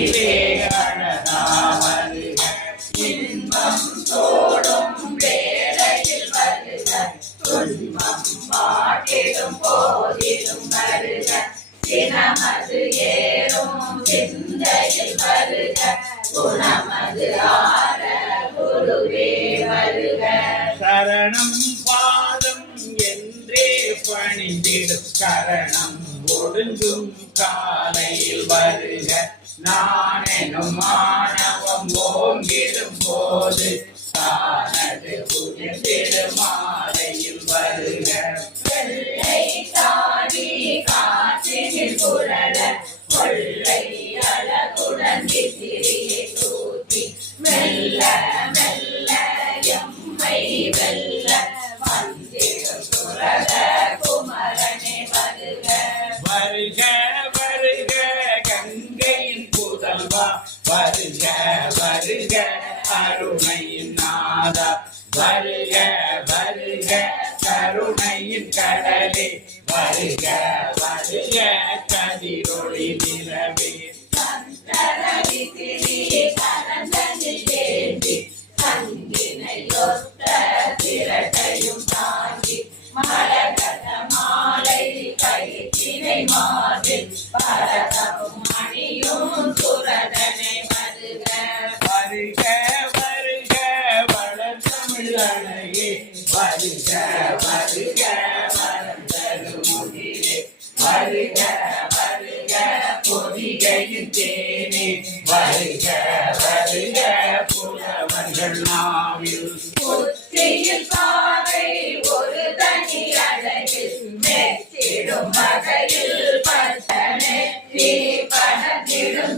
அழகா வருக இன்பம் தோடும் வேளையில் வருக துன்பம் மாட்டிடும் போதிலும் வருக தினமது ஏறும் சிந்தையில் வருக குணமது ஆர குருவே வருக சரணம் பாதம் என்றே பணிந்திடும் சரணம் ஒடுங்கும் காலையில் வருக நானெனும் மாணவம் ஓங்கிடும் போது தானது புரிந்திடும் மாலையில் வருக வெள்ளை தாடி காற்றினில் புரள கொள்ளை அழகுடன் விசிறியை தூக்கி மெல்ல மெல்ல எம்மை வெல்ல வந்திடும் சுரத குமரனே வருக வருக வருக கங்கையின் புதல்வா வருக வருக அருணையின் நாதா வருக வருக கருணையின் கடலே வருக வருக கதிரொளி நிலவே சந்தன விசிறி கரந்தனில் ஏந்தி தங்கினையொத்த திரட்டையும் தாங்கி மரகத மாலை கயிற்றினை மாதில் பரதமும் மணியும் சுரதனை வருக வருக வருக வளர்த்தமிழனையே வருக வருக வளர்ந்தருமுகிலே வருக வருக பொதிகையின் தேனே வருக வருக புலவர்கள் நாவில் புத்தியில் பாவை ஒரு தனி அழகில் மெச்சிடும் வகையில் பட்டனே தீ படத்திடும்